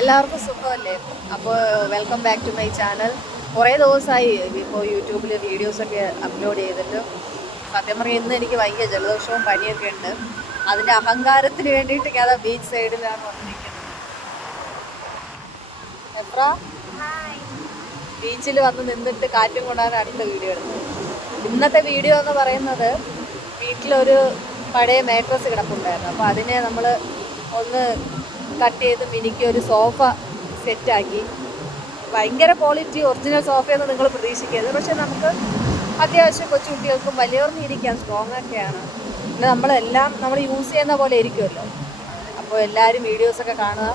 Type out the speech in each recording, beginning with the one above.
എല്ലാവർക്കും സുഖമല്ലേ? അപ്പോൾ welcome back to my channel കുറേ ദിവസമായി ഇപ്പോൾ യൂട്യൂബിൽ വീഡിയോസൊക്കെ അപ്ലോഡ് ചെയ്തിട്ട്. സത്യം പറഞ്ഞാൽ ഇന്ന് എനിക്ക് ഭയങ്കര ജലദോഷവും പനിയൊക്കെ ഉണ്ട്. അതിന്റെ അഹങ്കാരത്തിന് വേണ്ടിയിട്ട് ഞാൻ ബീച്ച് സൈഡിലാണ് വന്നിരിക്കുന്നത്. എത്ര ബീച്ചിൽ വന്ന് നിന്നിട്ട് കാറ്റും കൊണ്ടാണ് അടുത്ത വീഡിയോ എടുത്തത്. ഇന്നത്തെ വീഡിയോ എന്ന് പറയുന്നത് വീട്ടിലൊരു പഴയ മാട്രസ് കിടപ്പുണ്ടായിരുന്നു. അപ്പോൾ അതിനെ നമ്മൾ ഒന്ന് കട്ട് ചെയ്ത് മിനിക്ക് ഒരു സോഫ സെറ്റാക്കി. ഭയങ്കര ക്വാളിറ്റി ഒറിജിനൽ സോഫയെന്ന് നിങ്ങൾ പ്രതീക്ഷിക്കരുത്. പക്ഷെ നമുക്ക് അത്യാവശ്യം കൊച്ചുകുട്ടികൾക്കും വലിയവർക്കും ഇരിക്കാം സ്ട്രോങ് ഒക്കെയാണ്. പിന്നെ നമ്മളെല്ലാം നമ്മൾ യൂസ് ചെയ്യുന്ന പോലെ ഇരിക്കുമല്ലോ അപ്പോൾ എല്ലാവരും വീഡിയോസൊക്കെ കാണുക.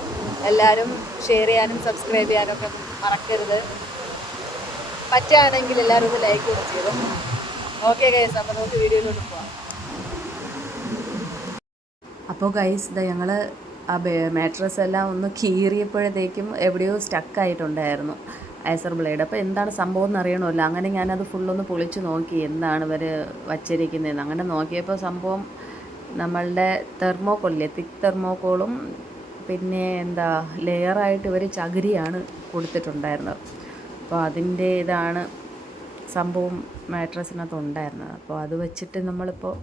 എല്ലാവരും ഷെയർ ചെയ്യാനും സബ്സ്ക്രൈബ് ചെയ്യാനും ഒക്കെ മറക്കരുത്. പറ്റുകയാണെങ്കിൽ എല്ലാവരും ഒന്ന് ലൈക്ക് കൂടി ചെയ്തു. ഓക്കെ ഗൈസ് അപ്പോൾ നമുക്ക് വീഡിയോയിലോട്ട് പോവാം. അപ്പോൾ ഗൈസ് ഇതാ ഞങ്ങൾ ആ മാട്രസ് എല്ലാം ഒന്ന് കീറിയപ്പോഴത്തേക്കും എവിടെയോ സ്റ്റക്കായിട്ടുണ്ടായിരുന്നു ഐസർ ബ്ലേഡ് അപ്പോൾ എന്താണ് സംഭവം എന്ന് അറിയണമല്ലോ. അങ്ങനെ ഞാനത് ഫുള്ളൊന്ന് പൊളിച്ച് നോക്കി എന്താണ് ഇവർ വച്ചിരിക്കുന്നതെന്ന്. അങ്ങനെ നോക്കിയപ്പോൾ സംഭവം നമ്മളുടെ തെർമോക്കോളില്ലേ തിക്ക് തെർമോക്കോളും പിന്നെ എന്താ ലെയറായിട്ട് ഇവർ ചകിരിയാണ് കൊടുത്തിട്ടുണ്ടായിരുന്നത്. അപ്പോൾ അതിന്റെ ഇതാണ് സംഭവം മാട്രസിനകത്ത് ഉണ്ടായിരുന്നത്. അപ്പോൾ അത് വെച്ചിട്ട് നമ്മളിപ്പോൾ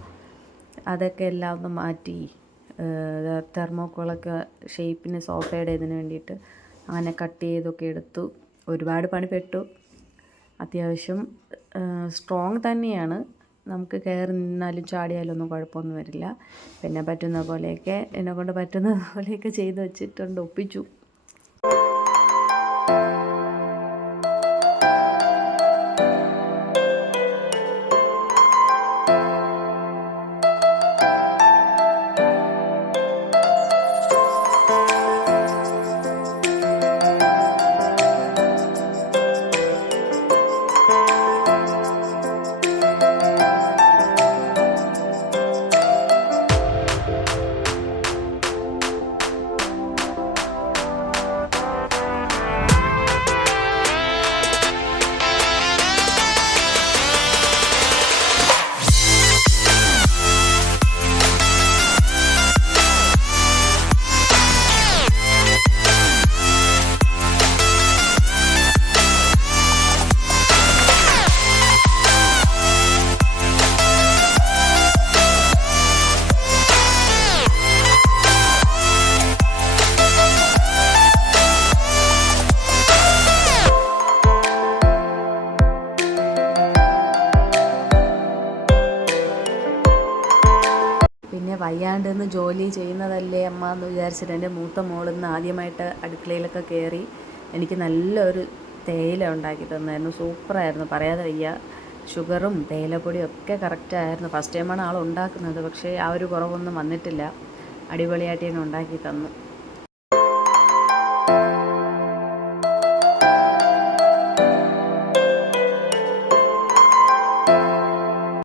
അതൊക്കെ എല്ലാം ഒന്ന് മാറ്റി തെർമോക്കോളൊക്കെ ഷേപ്പിന് സോഫയുടെ ഇതിന് വേണ്ടിയിട്ട് അങ്ങനെ കട്ട് ചെയ്തൊക്കെ എടുത്തു. ഒരുപാട് പണിപ്പെട്ടു. അത്യാവശ്യം സ്ട്രോങ് തന്നെയാണ്. നമുക്ക് കയറി നിന്നാലും ചാടിയാലും ഒന്നും കുഴപ്പമൊന്നും വരില്ല. പിന്നെ പറ്റുന്ന പോലെയൊക്കെ എന്നെ കൊണ്ട് പറ്റുന്ന പോലെയൊക്കെ ചെയ്ത് വെച്ചിട്ടുണ്ട്. ഒപ്പിച്ചു. പിന്നെ വയ്യാണ്ട് നിന്ന് ജോലി ചെയ്യുന്നതല്ലേ അമ്മ എന്ന് വിചാരിച്ചിട്ട് എന്റെ മൂത്ത മോളിന്ന് ആദ്യമായിട്ട് അടുക്കളയിലൊക്കെ കയറി എനിക്ക് നല്ലൊരു തേയില ഉണ്ടാക്കി തന്നായിരുന്നു. സൂപ്പറായിരുന്നു. പറയാതെ വയ്യ. ഷുഗറും തേയിലപ്പൊടിയും ഒക്കെ കറക്റ്റായിരുന്നു ഫസ്റ്റ് ടൈമാണ് ആൾ ഉണ്ടാക്കുന്നത്. പക്ഷേ ആ ഒരു കുറവൊന്നും വന്നിട്ടില്ല. അടിപൊളിയായിട്ട് തന്നെ ഉണ്ടാക്കി തന്നു.